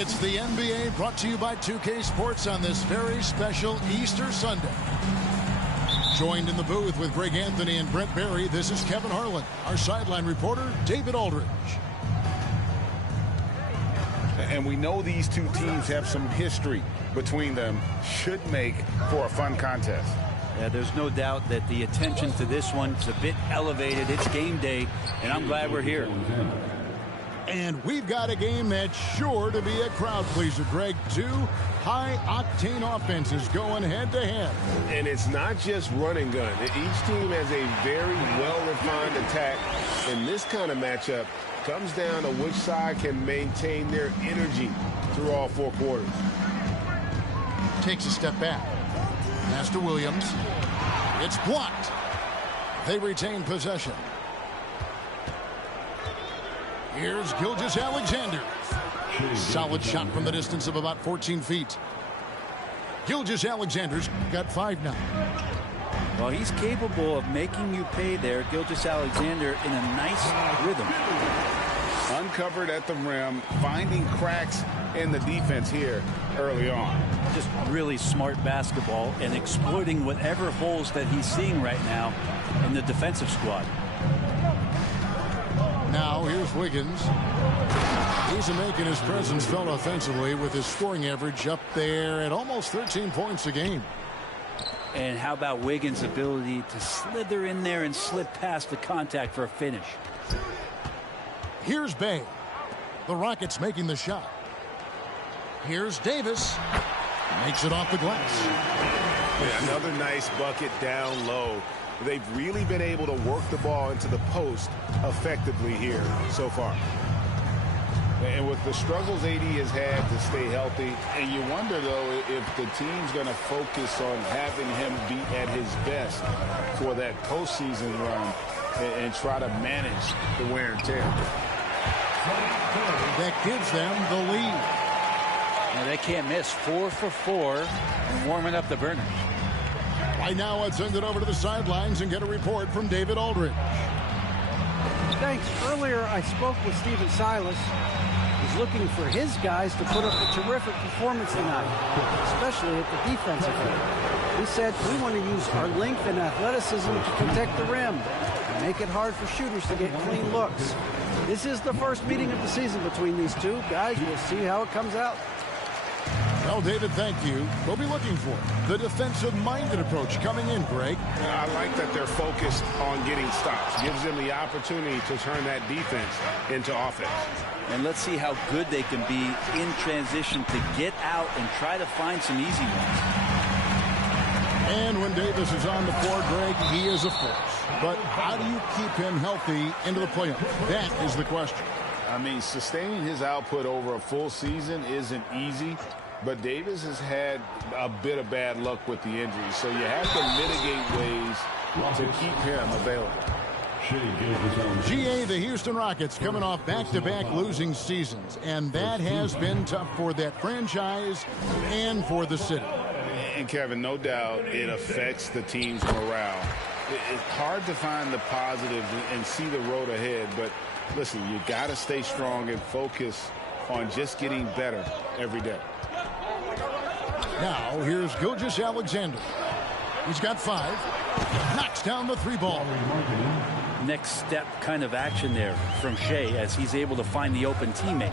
It's the NBA brought to you by 2K Sports on this very special Easter Sunday. Joined in the booth with Greg Anthony and Brent Barry, this is Kevin Harlan. Our sideline reporter, David Aldridge. And we know these two teams have some history between them. Should make for a fun contest. Yeah, there's no doubt that the attention to this one is a bit elevated. It's game day, and I'm glad we're here. And we've got a game that's sure to be a crowd pleaser, Greg. Two high-octane offenses going head-to-head. And it's not just run and gun. Each team has a very well-refined attack. And this kind of matchup comes down to which side can maintain their energy through all four quarters. Takes a step back. Pass to Williams. It's blocked. They retain possession. Here's Gilgeous-Alexander. Solid shot from the distance of about 14 feet. Gilgeous-Alexander's got 5 now. Well, he's capable of making you pay there, Gilgeous-Alexander, in a nice rhythm. Uncovered at the rim, finding cracks in the defense here early on. Just really smart basketball and exploiting whatever holes that he's seeing right now in the defensive squad. Now here's Wiggins. He's making his presence felt offensively with his scoring average up there at almost 13 points a game. And how about Wiggins' ability to slither in there and slip past the contact for a finish? Here's Bay. The Rockets making the shot. Here's Davis. Makes it off the glass. Yeah, another nice bucket down low. They've really been able to work the ball into the post effectively here so far. And with the struggles AD has had to stay healthy. And you wonder, though, if the team's going to focus on having him be at his best for that postseason run and try to manage the wear and tear. That gives them the lead. Now they can't miss. 4 for 4 and warming up the burners. Right now, let's send it over to the sidelines and get a report from David Aldridge. Thanks. Earlier, I spoke with Stephen Silas. He's looking for his guys to put up a terrific performance tonight, especially at the defensive end. He said, we want to use our length and athleticism to protect the rim and make it hard for shooters to get clean looks. This is the first meeting of the season between these two. Guys, we'll see how it comes out. Well, David, thank you. We'll be looking for the defensive-minded approach coming in, Greg. I like that they're focused on getting stops. Gives them the opportunity to turn that defense into offense. And let's see how good they can be in transition to get out and try to find some easy ones. And when Davis is on the floor, Greg, he is a force. But how do you keep him healthy into the playoffs? That is the question. I mean, sustaining his output over a full season isn't easy. But Davis has had a bit of bad luck with the injury, so you have to mitigate ways to keep him available. GA, the Houston Rockets coming off back-to-back losing seasons, and that has been tough for that franchise and for the city. And Kevin, no doubt it affects the team's morale. It's hard to find the positives and see the road ahead, but listen, you got to stay strong and focus on just getting better every day. Now, here's Gilgeous-Alexander. He's got 5. Knocks down the 3-ball. Next step kind of action there from Shea as he's able to find the open teammate.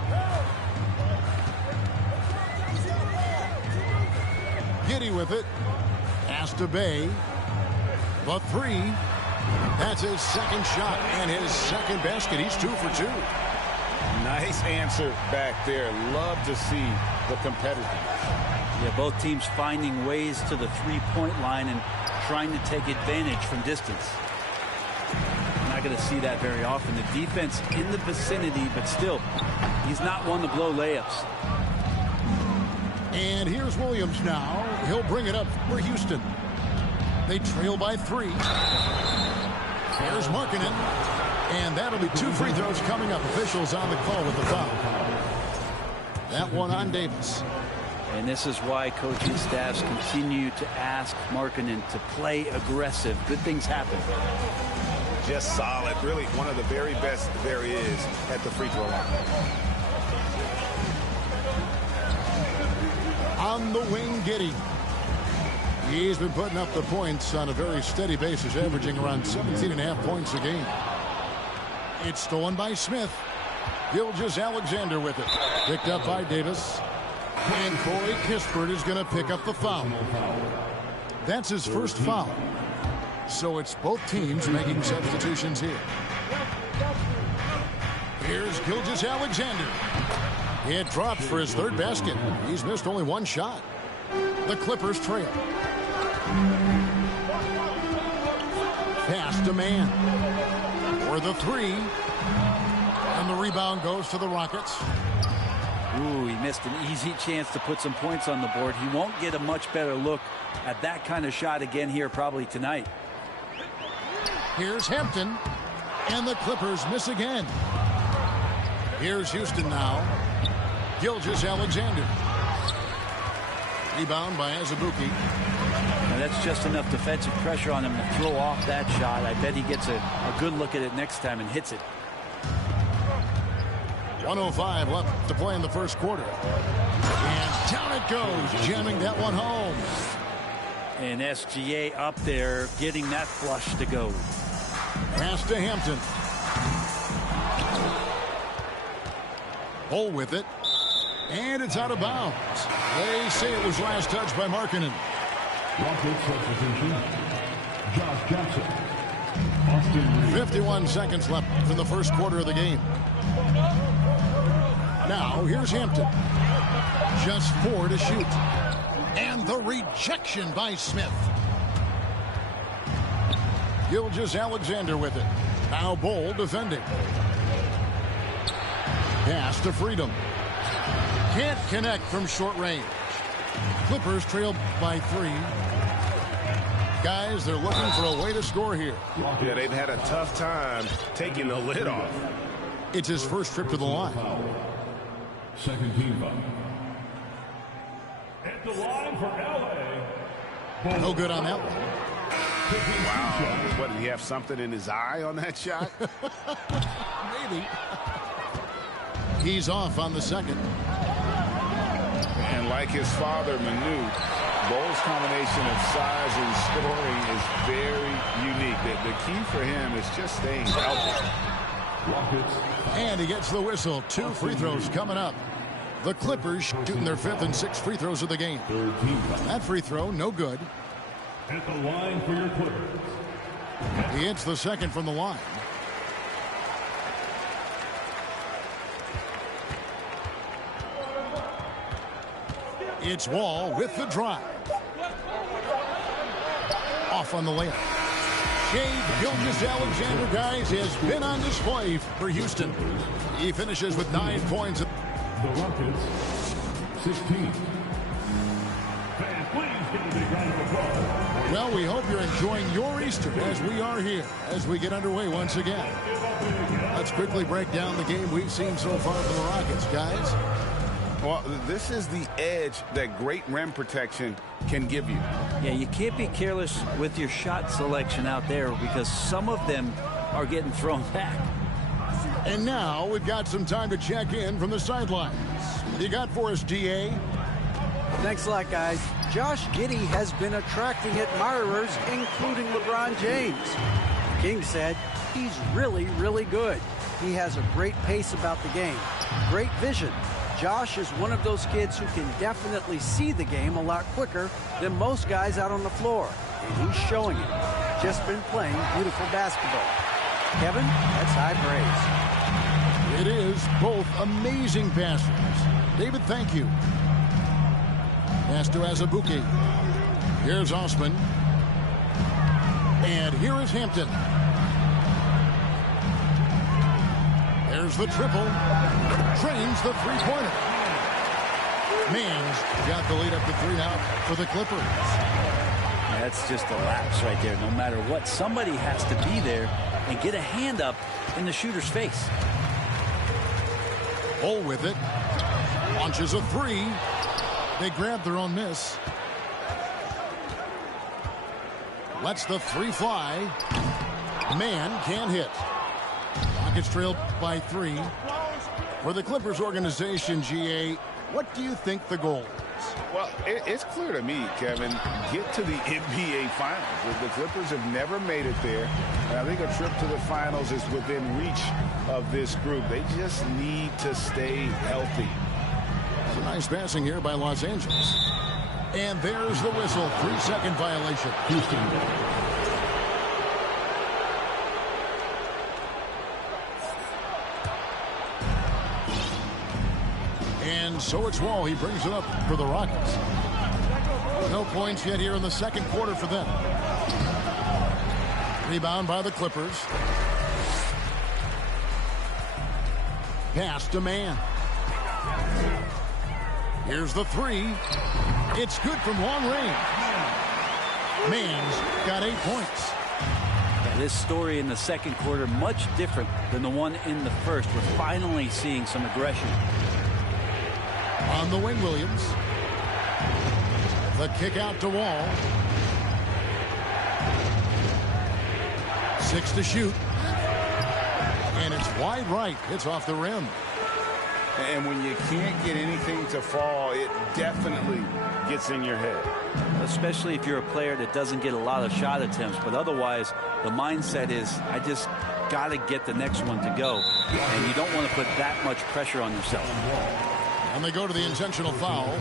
Giddy with it. Pass to Bay. The 3. That's his second shot and his second basket. He's 2 for 2. Nice answer back there. Love to see the competitiveness. Yeah, both teams finding ways to the three-point line and trying to take advantage from distance. Not going to see that very often. The defense in the vicinity, but still, he's not one to blow layups. And here's Williams now. He'll bring it up for Houston. They trail by 3. Here's Markkanen. And that'll be 2 free throws coming up. Officials on the call with the foul. That one on Davis. And this is why coaching staffs continue to ask Markkanen to play aggressive. Good things happen. Just solid. Really one of the very best there is at the free throw line. On the wing, Giddey. He's been putting up the points on a very steady basis, averaging around 17.5 points a game. It's stolen by Smith. Gilgeous-Alexander with it. Picked up by Davis. And Corey Kispert is going to pick up the foul. That's his first foul. So it's both teams making substitutions here. Here's Gilgeous-Alexander. It drops for his third basket. He's missed only one shot. The Clippers trail. Pass to man. For the three. And the rebound goes to the Rockets. Ooh, he missed an easy chance to put some points on the board. He won't get a much better look at that kind of shot again here probably tonight. Here's Hampton. And the Clippers miss again. Here's Houston now. Gilgeous-Alexander. Rebound by Azubuike. Now that's just enough defensive pressure on him to throw off that shot. I bet he gets a good look at it next time and hits it. 1:05 left to play in the first quarter. And down it goes, jamming that one home. And SGA up there getting that flush to go. Pass to Hampton. Bull with it. And it's out of bounds. They say it was last touched by Markkanen. Rockets substitution. Josh Jackson. 51 seconds left in the first quarter of the game. Now here's Hampton. Just 4 to shoot. And the rejection by Smith. Gilgeous-Alexander with it. Now Bull defending. Pass to Freedom. Can't connect from short range. Clippers trail by 3. Guys, they're looking for a way to score here. Yeah, they've had a tough time taking the lid off. It's his first trip to the line. Second team foul. At the line for LA. No good on that one. Wow. What, did he have something in his eye on that shot? Maybe. He's off on the second. And like his father, Manu, Bull's combination of size and scoring is very unique. The key for him is just staying healthy. Rockets. And he gets the whistle. 2 free throws coming up. The Clippers shooting their 5th and 6th free throws of the game. Third team foul. That free throw, no good. At the line for your Clippers. He hits the second from the line. It's Wall with the drive. Off on the layup. Shai Gilgeous-Alexander, guys, has been on display for Houston. He finishes with 9 points. The Rockets, 16. Fans, please give a big round of applause. Well, we hope you're enjoying your Easter as we are here, as we get underway once again. Let's quickly break down the game we've seen so far from the Rockets, guys. Well, this is the edge that great rim protection can give you. Yeah, you can't be careless with your shot selection out there because some of them are getting thrown back. And now we've got some time to check in from the sidelines. You got for us, GA? Thanks a lot, guys. Josh Giddey has been attracting admirers, including LeBron James. King said he's really, really good. He has a great pace about the game, great vision. Josh is one of those kids who can definitely see the game a lot quicker than most guys out on the floor. And he's showing it. Just been playing beautiful basketball. Kevin, that's high praise. It is both amazing passes. David, thank you. Pass to Azubuike. Here's Osman. And here is Hampton. There's the triple. Trains the three-pointer. Mans got the lead up to 3 now for the Clippers. That's just a lapse right there. No matter what, somebody has to be there and get a hand up in the shooter's face. Bull with it. Launches a 3. They grab their own miss. Lets the 3 fly. Man can't hit. Rockets trailed by 3. For the Clippers organization, GA, what do you think the goal Well, it's clear to me, Kevin, get to the NBA Finals. The Clippers have never made it there. And I think a trip to the Finals is within reach of this group. They just need to stay healthy. That's a nice passing here by Los Angeles. And there's the whistle. 3-second violation. Houston. And so it's Wall. He brings it up for the Rockets. No points yet here in the second quarter for them. Rebound by the Clippers. Pass to Mann. Here's the three. It's good from long range. Mann's got 8 points. This story in the second quarter much different than the one in the first. We're finally seeing some aggression. On the wing, Williams. The kick out to Wall. 6 to shoot. And it's wide right. It's off the rim. And when you can't get anything to fall, it definitely gets in your head. Especially if you're a player that doesn't get a lot of shot attempts. But otherwise, the mindset is, I just got to get the next one to go. And you don't want to put that much pressure on yourself. And they go to the intentional foul.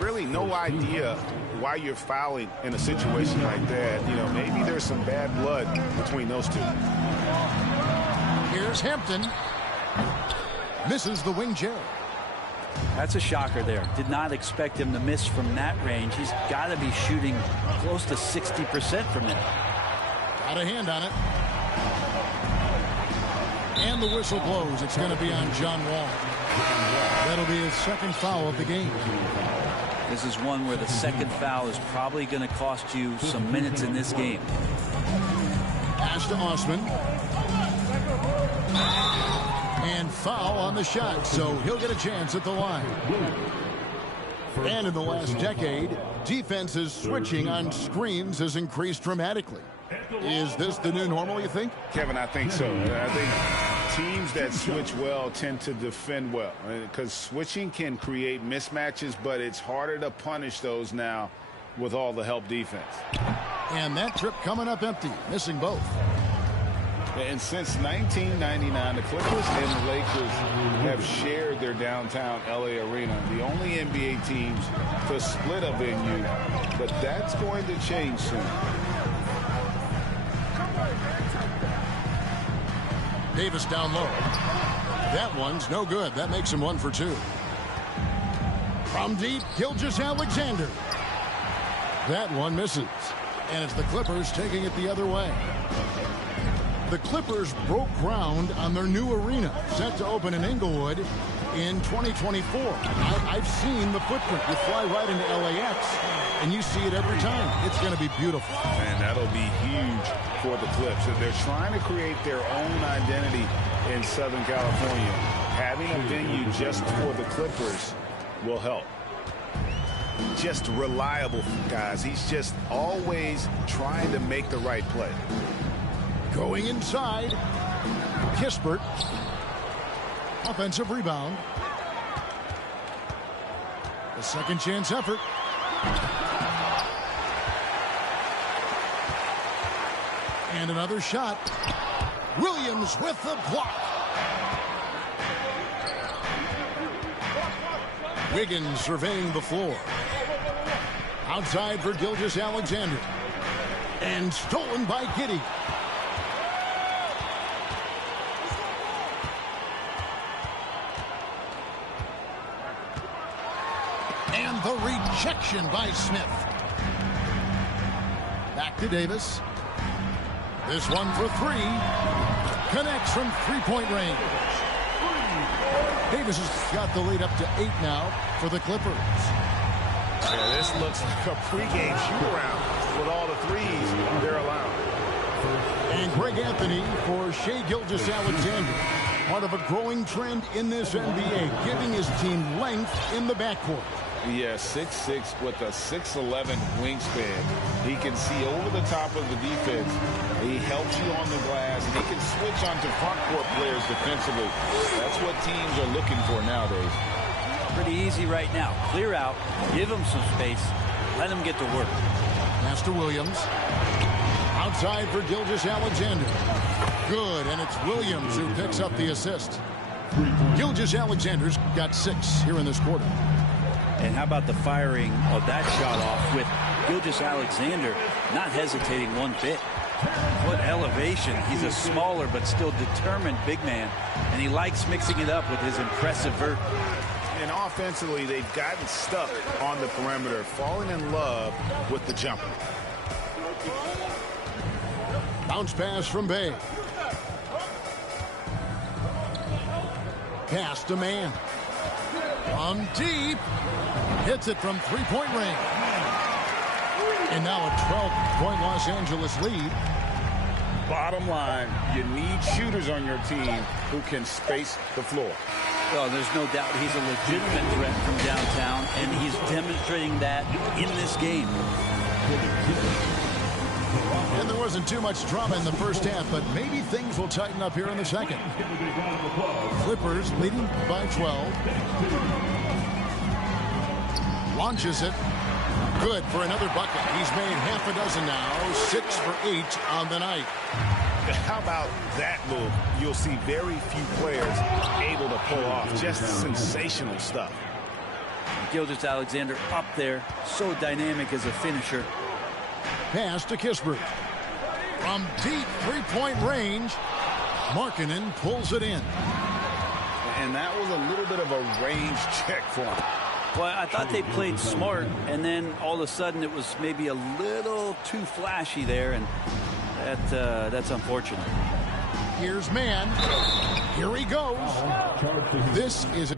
Really no idea why you're fouling in a situation like that. You know, maybe there's some bad blood between those two. Here's Hampton. Misses the wing Jerry. That's a shocker there. Did not expect him to miss from that range. He's got to be shooting close to 60% from there. Got a hand on it. And the whistle blows. It's going to be on John Wall. That'll be his second foul of the game. This is one where the second foul is probably going to cost you some minutes in this game. Pass to Osman. And foul on the shot, so he'll get a chance at the line. And in the last decade, defenses switching on screens has increased dramatically. Is this the new normal, you think? Kevin, I think so. I think teams that switch well tend to defend well, because switching can create mismatches, but it's harder to punish those now with all the help defense. And that trip coming up empty, missing both. And since 1999, the Clippers and the Lakers have shared their downtown LA arena, the only NBA teams to split a venue, but that's going to change soon. Davis down low. That one's no good. That makes him 1 for 2. From deep, Gilgeous-Alexander. That one misses. And it's the Clippers taking it the other way. The Clippers broke ground on their new arena, set to open in Inglewood in 2024. I've seen the footprint. You fly right into LAX, and you see it every time. It's going to be beautiful. And that'll be huge for the Clips. They're trying to create their own identity in Southern California. Having a venue just for the Clippers will help. Just reliable, guys. He's just always trying to make the right play. Going inside. Kispert. Offensive rebound. A second chance effort. And another shot. Williams with the block. Wiggins surveying the floor. Outside for Gilgeous-Alexander. And stolen by Giddey. And the rejection by Smith. Back to Davis. This one for 3. Connects from three-point range. Davis has got the lead up to 8 now for the Clippers. Yeah, this looks like a pregame shoot-around with all the threes they're allowing. And Greg Anthony for Shai Gilgeous-Alexander. Part of a growing trend in this NBA, giving his team length in the backcourt. Yeah, 6'6" with a 6'11" wingspan. He can see over the top of the defense. He helps you on the glass, and he can switch onto front court players defensively. That's what teams are looking for nowadays. Pretty easy right now. Clear out, give him some space, let him get to work. Pass to Williams. Outside for Gilgeous-Alexander. Good, and it's Williams who picks up the assist. Gilgeous-Alexander's got 6 here in this quarter. And how about the firing of that shot off with Gilgeous-Alexander not hesitating one bit. What elevation. He's a smaller but still determined big man, and he likes mixing it up with his impressive vert. And offensively, they've gotten stuck on the perimeter, falling in love with the jumper. Bounce pass from Bay. Pass to Man. From deep. Hits it from three-point range. And now a 12-point Los Angeles lead. Bottom line, you need shooters on your team who can space the floor. Well, there's no doubt he's a legitimate threat from downtown, and he's demonstrating that in this game. And there wasn't too much drama in the first half, but maybe things will tighten up here in the second. Clippers leading by 12. Launches it. Good for another bucket. He's made half a dozen now. 6 for 8 on the night. How about that move? You'll see very few players able to pull off. Just sensational stuff. Gilgeous-Alexander up there. So dynamic as a finisher. Pass to Kispert. From deep three-point range, Markkanen pulls it in. And that was a little bit of a range check for him. Well, I thought they played smart, and then all of a sudden it was maybe a little too flashy there, and that's unfortunate. Here's Man. Here he goes. This is a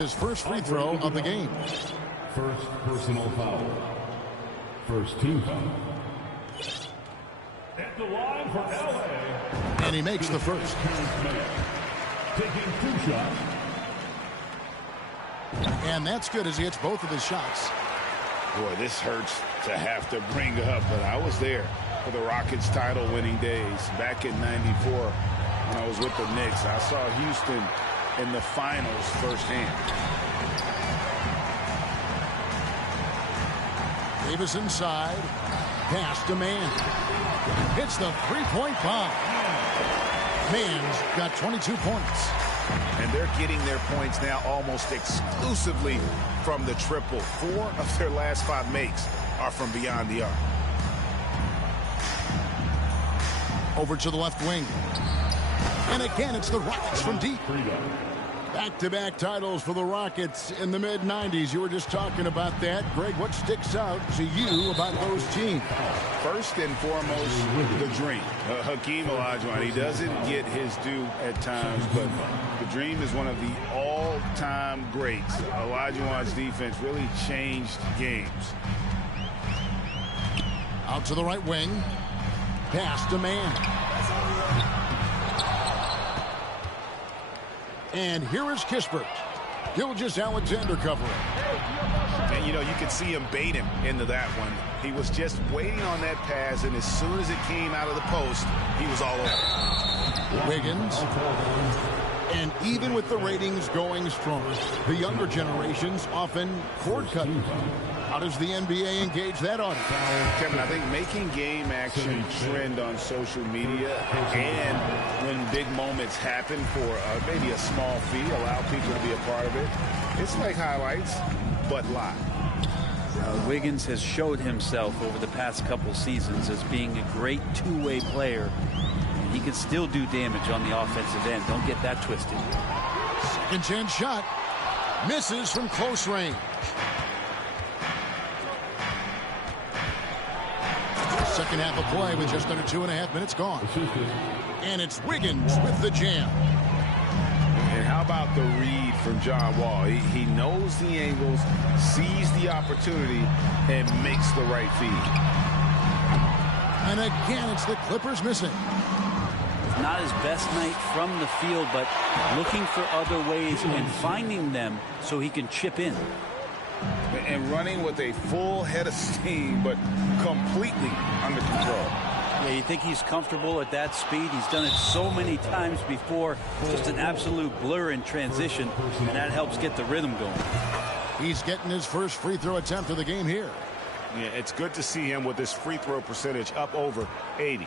his first free throw of the game. First personal foul. First team foul. At the line for LA. And he makes the first. Taking 2 shots. And that's good as he hits both of his shots. Boy, this hurts to have to bring up, but I was there for the Rockets title-winning days back in '94 when I was with the Knicks. I saw Houston in the finals firsthand. Davis inside. Pass to Man. Hits the three-point bomb. Man's got 22 points. And they're getting their points now almost exclusively from the triple. 4 of their last 5 makes are from beyond the arc. Over to the left wing. And again, it's the Rockets from deep. Back-to-back titles for the Rockets in the mid-90s. You were just talking about that. Greg, what sticks out to you about those teams? First and foremost, the Dream. Hakeem Olajuwon, he doesn't get his due at times, but the Dream is one of the all-time greats. Olajuwon's defense really changed games. Out to the right wing. Pass to Man. And here is Kispert. Gilgeous-Alexander covering. And, you know, you could see him bait him into that one. He was just waiting on that pass, and as soon as it came out of the post, he was all over. Wiggins. And even with the ratings going strong, the younger generations often cord cutting. How does the NBA engage that audience? Kevin, I think making game action trend on social media, and when big moments happen for maybe a small fee, allow people to be a part of it. It's like highlights, but live. Wiggins has showed himself over the past couple seasons as being a great two-way player. He can still do damage on the offensive end. Don't get that twisted. Second chance shot. Misses from close range. Second half of play with just under 2.5 minutes gone. And it's Wiggins with the jam. And how about the read from John Wall? He knows the angles, sees the opportunity, and makes the right feed. And again, it's the Clippers missing. Not his best night from the field, but looking for other ways and finding them so he can chip in. and running with a full head of steam, but completely under control. Yeah, you think he's comfortable at that speed? He's done it so many times before. Just an absolute blur in transition, and that helps get the rhythm going. He's getting his first free throw attempt of the game here. Yeah, it's good to see him with his free throw percentage up over 80.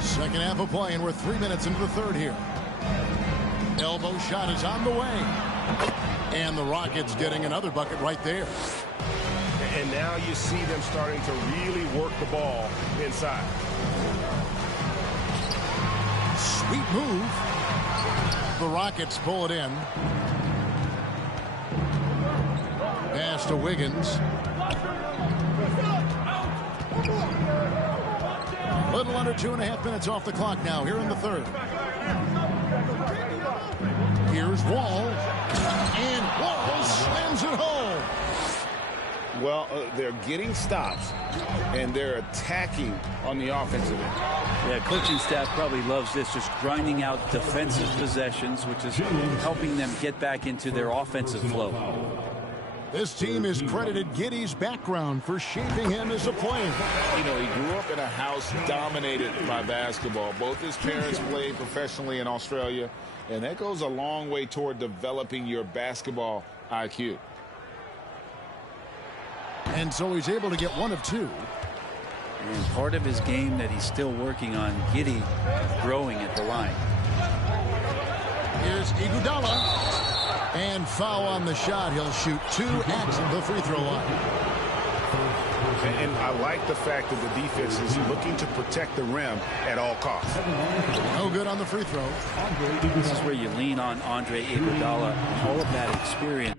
Second half of play, and we're 3 minutes into the third here. Elbow shot is on the way. And the Rockets getting another bucket right there. And now you see them starting to really work the ball inside. Sweet move. The Rockets pull it in. Pass to Wiggins. Little under 2.5 minutes off the clock now here in the third. Here's Wall. And Wall slams it home. Well, they're getting stops, and they're attacking on the offensive end. Yeah, coaching staff probably loves this, just grinding out defensive possessions, which is helping them get back into their offensive flow. This team has credited Giddey's background for shaping him as a player. You know, he grew up in a house dominated by basketball. Both his parents played professionally in Australia, and that goes a long way toward developing your basketball IQ. And so he's able to get one of two. And part of his game that he's still working on, Giddey growing at the line. Here's Iguodala. And foul on the shot. He'll shoot 2 at the free throw line. And I like the fact that the defense is looking to protect the rim at all costs. No good on the free throw. This is where you lean on Andre Iguodala, all of that experience.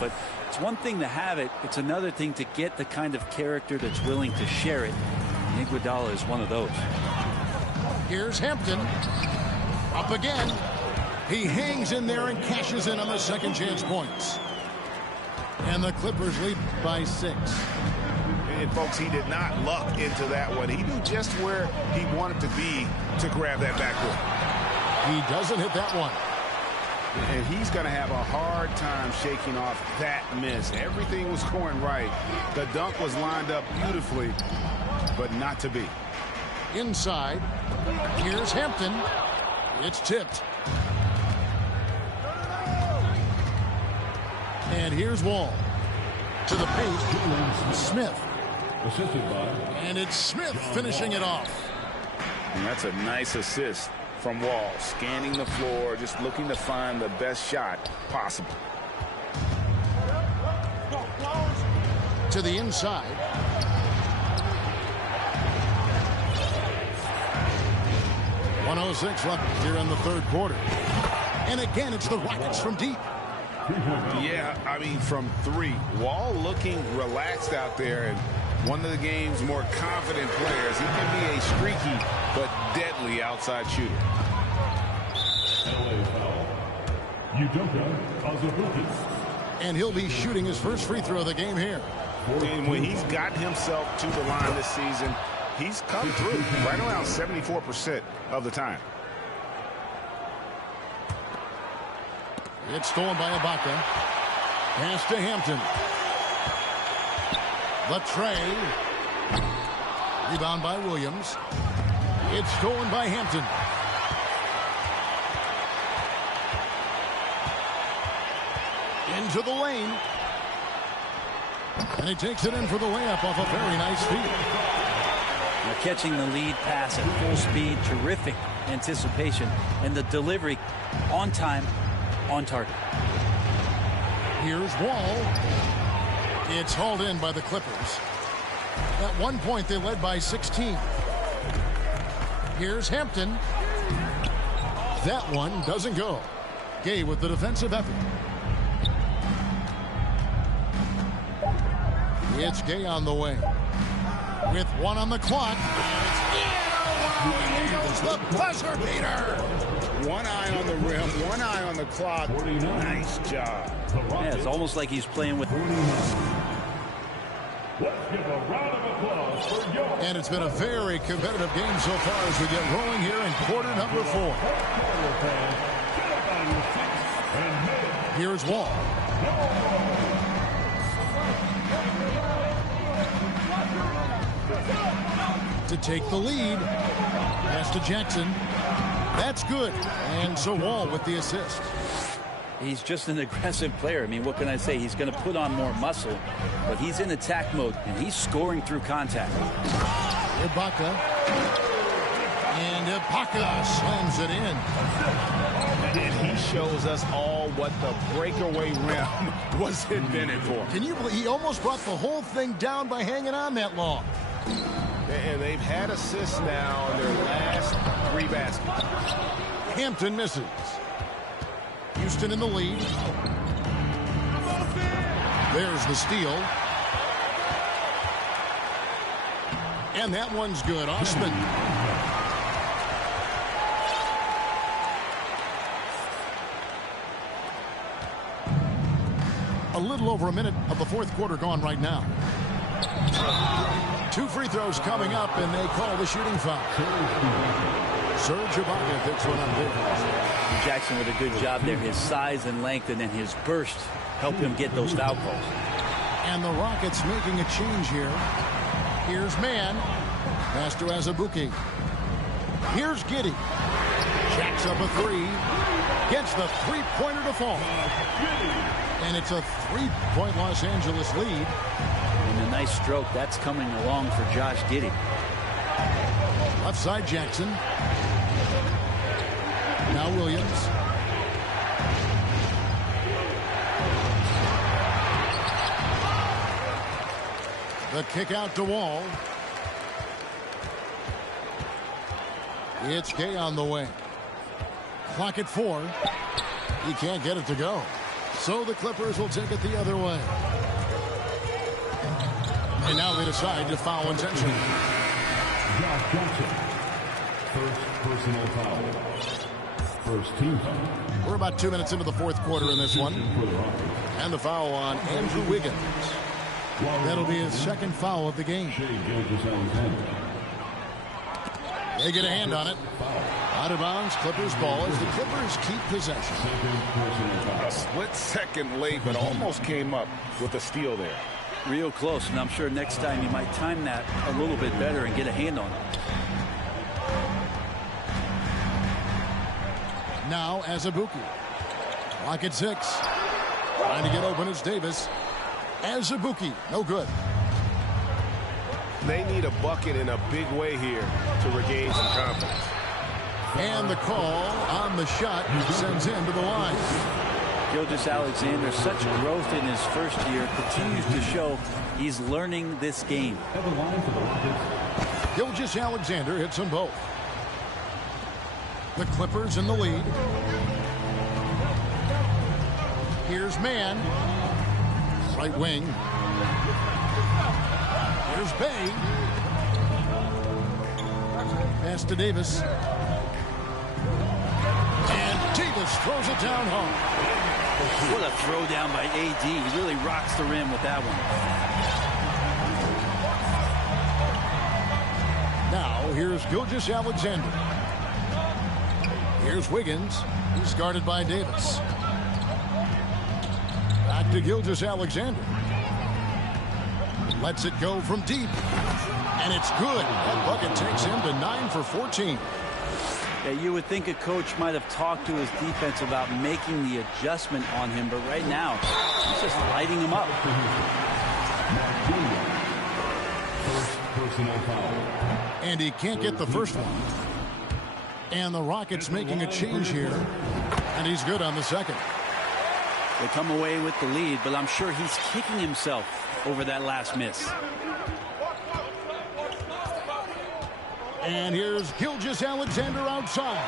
But it's one thing to have it. It's another thing to get the kind of character that's willing to share it. And Iguodala is one of those. Here's Hampton. Up again. He hangs in there and cashes in on the second chance points. And the Clippers lead by 6. And folks, he did not luck into that one. He knew just where he wanted to be to grab that backboard. He doesn't hit that one. And he's going to have a hard time shaking off that miss. Everything was going right. The dunk was lined up beautifully, but not to be. Inside. Here's Hampton. It's tipped. And here's Wall. To the paint. Smith. Assisted by. And it's Smith finishing it off. And that's a nice assist from Wall, scanning the floor, just looking to find the best shot possible. To the inside. .106 left here in the third quarter. And again, it's the Rockets from deep. Yeah, I mean, from 3. Wall looking relaxed out there, and one of the game's more confident players. He can be a streaky but deadly outside shooter. And he'll be shooting his first free throw of the game here. And when he's gotten himself to the line this season, he's come through right around 74% of the time. It's stolen by Ibaka. Pass to Hampton. The tray. Rebound by Williams. It's stolen by Hampton. Into the lane. And he takes it in for the layup off a very nice feed. Now catching the lead pass at full speed, terrific anticipation, and the delivery on time, on target. Here's Wall. It's hauled in by the Clippers. At one point, they led by 16. Here's Hampton. That one doesn't go. Gay with the defensive effort. It's Gay on the way. With 1 on the clock. And it's in. Oh, Goes the buzzer beater. One eye on the rim, one eye on the clock. Nice job. Yeah, it's almost like he's playing with... Let's give a round of applause for York. And it's been a very competitive game so far as we get rolling here in quarter number 4. Here's Wall. To take the lead. Pass to Jackson. That's good. And so Wall with the assist. He's just an aggressive player. I mean, what can I say? He's going to put on more muscle, but he's in attack mode, and he's scoring through contact. Ibaka. And Ibaka slams it in. And he shows us all what the breakaway rim was invented for. Can you believe he almost brought the whole thing down by hanging on that long? And they've had assists now in their last 3 baskets. Hampton misses. Houston in the lead. There's the steal. And that one's good. Osman. A little over a minute of the fourth quarter gone right now. 2 free throws coming up, and they call the shooting foul. Serge Ibaka picks one on Davis. Jackson with a good job there. His size and length and then his burst helped him get those foul calls. And the Rockets making a change here. Here's Mann. Pass to Azubuike. Here's Giddey. Jacks up a 3. Gets the three-pointer to fall. And it's a 3-point Los Angeles lead. And a nice stroke. That's coming along for Josh Giddey. Left side Jackson. Now Williams. The kick out to Wall. It's Gay on the way. Clock at 4. He can't get it to go. So the Clippers will take it the other way. And now they decide to foul intentionally. Josh Johnson. First personal foul. First team foul. We're about 2 minutes into the fourth quarter in this one. And the foul on Andrew Wiggins. That'll be his second foul of the game. They get a hand on it. Out of bounds, Clippers ball as the Clippers keep possession. A split second late, but almost came up with a steal there. Real close, and I'm sure next time he might time that a little bit better and get a hand on it. Now Azubuike. Clock at 6. Trying to get open is Davis. Azubuike, no good. They need a bucket in a big way here to regain some confidence. And the call on the shot sends him to the line. Gilgeous-Alexander, such growth in his first year, continues to show he's learning this game. Gilgeous-Alexander hits them both. The Clippers in the lead. Here's Mann. Right wing. Here's Bay. Pass to Davis. And Davis throws it down home. What a throw down by AD. He really rocks the rim with that one. Now here's Gilgeous-Alexander. Here's Wiggins. He's guarded by Davis. Back to Gilgeous-Alexander. Lets it go from deep. And it's good. That bucket takes him to 9 for 14. Yeah, you would think a coach might have talked to his defense about making the adjustment on him, but right now, he's just lighting him up. First personal foul. And he can't get the first one. And the Rockets making a change here. And he's good on the second. They come away with the lead, but I'm sure he's kicking himself over that last miss. And here's Gilgeous-Alexander outside.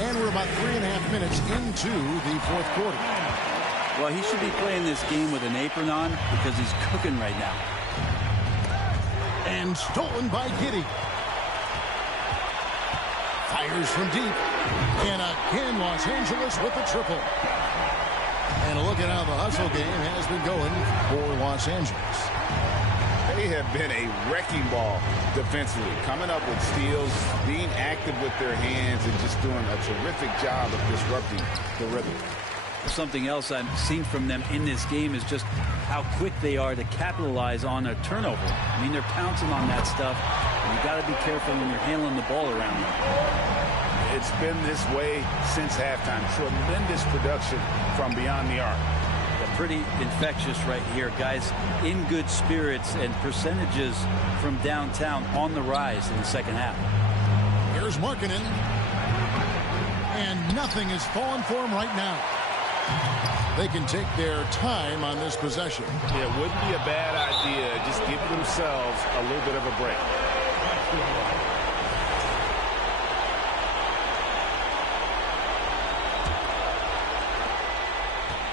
And we're about 3.5 minutes into the fourth quarter. Well, he should be playing this game with an apron on because he's cooking right now. And stolen by Giddey. Fires from deep. And again, Los Angeles with the triple. And a look at how the hustle game has been going for Los Angeles. They have been a wrecking ball defensively, coming up with steals, being active with their hands, and just doing a terrific job of disrupting the rhythm. Something else I've seen from them in this game is just how quick they are to capitalize on a turnover. I mean, they're pouncing on that stuff, and you got to be careful when you're handling the ball around them. It's been this way since halftime. Tremendous production from beyond the arc. Pretty infectious right here. Guys in good spirits, and percentages from downtown on the rise in the second half. Here's Markkanen. And nothing is falling for him right now. They can take their time on this possession. Yeah, it wouldn't be a bad idea. Just give themselves a little bit of a break.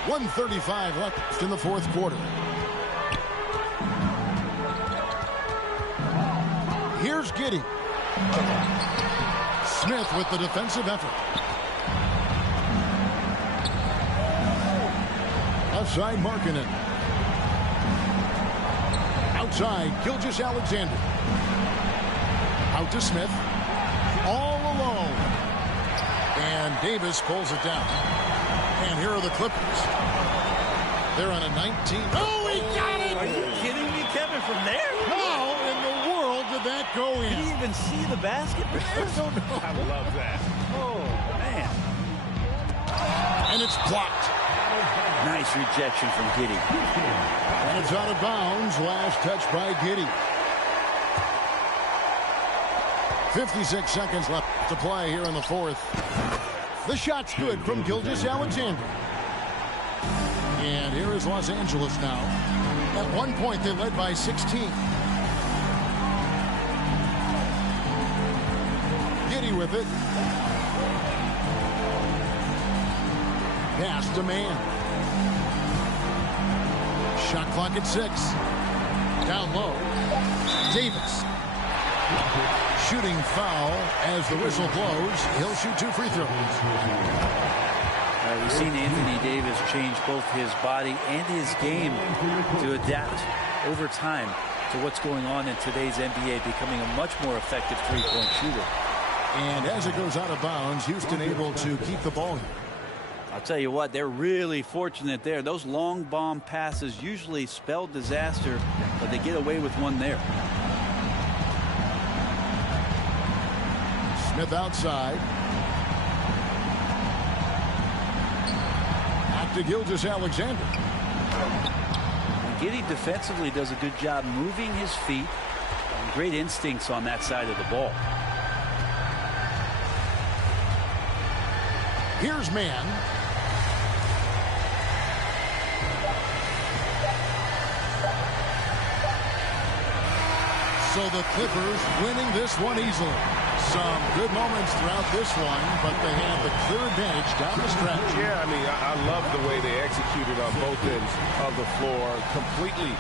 .135 left in the fourth quarter. Here's Giddey. Smith with the defensive effort. Outside Markkanen. Outside Gilgeous-Alexander. Out to Smith. All alone. And Davis pulls it down. And here are the Clippers. They're on a 19. Oh, he got it! Are you kidding me, Kevin, from there? How in the world did that go in? Did he even see the basket from there? I don't know. I love that. Oh, man. And it's blocked. Nice rejection from Giddey. And it's out of bounds. Last touch by Giddey. 56 seconds left to play here in the fourth. The shot's good from Gilgeous-Alexander. And here is Los Angeles now. At one point, they led by 16. Giddey with it. Pass to man. Shot clock at 6. Down low. Davis. Shooting foul as the whistle blows. He'll shoot 2 free throws. We've seen Anthony Davis change both his body and his game to adapt over time to what's going on in today's NBA, becoming a much more effective three-point shooter. And as it goes out of bounds, Houston able to keep the ball here. I'll tell you what, they're really fortunate there. Those long bomb passes usually spell disaster, but they get away with one there. Smith outside. Back to Gilgeous-Alexander. Giddey defensively does a good job moving his feet. And great instincts on that side of the ball. Here's man. So the Clippers winning this one easily. Some good moments throughout this one, but they have the clear advantage down the stretch. Yeah, I mean, I love the way they executed on both ends of the floor. Completely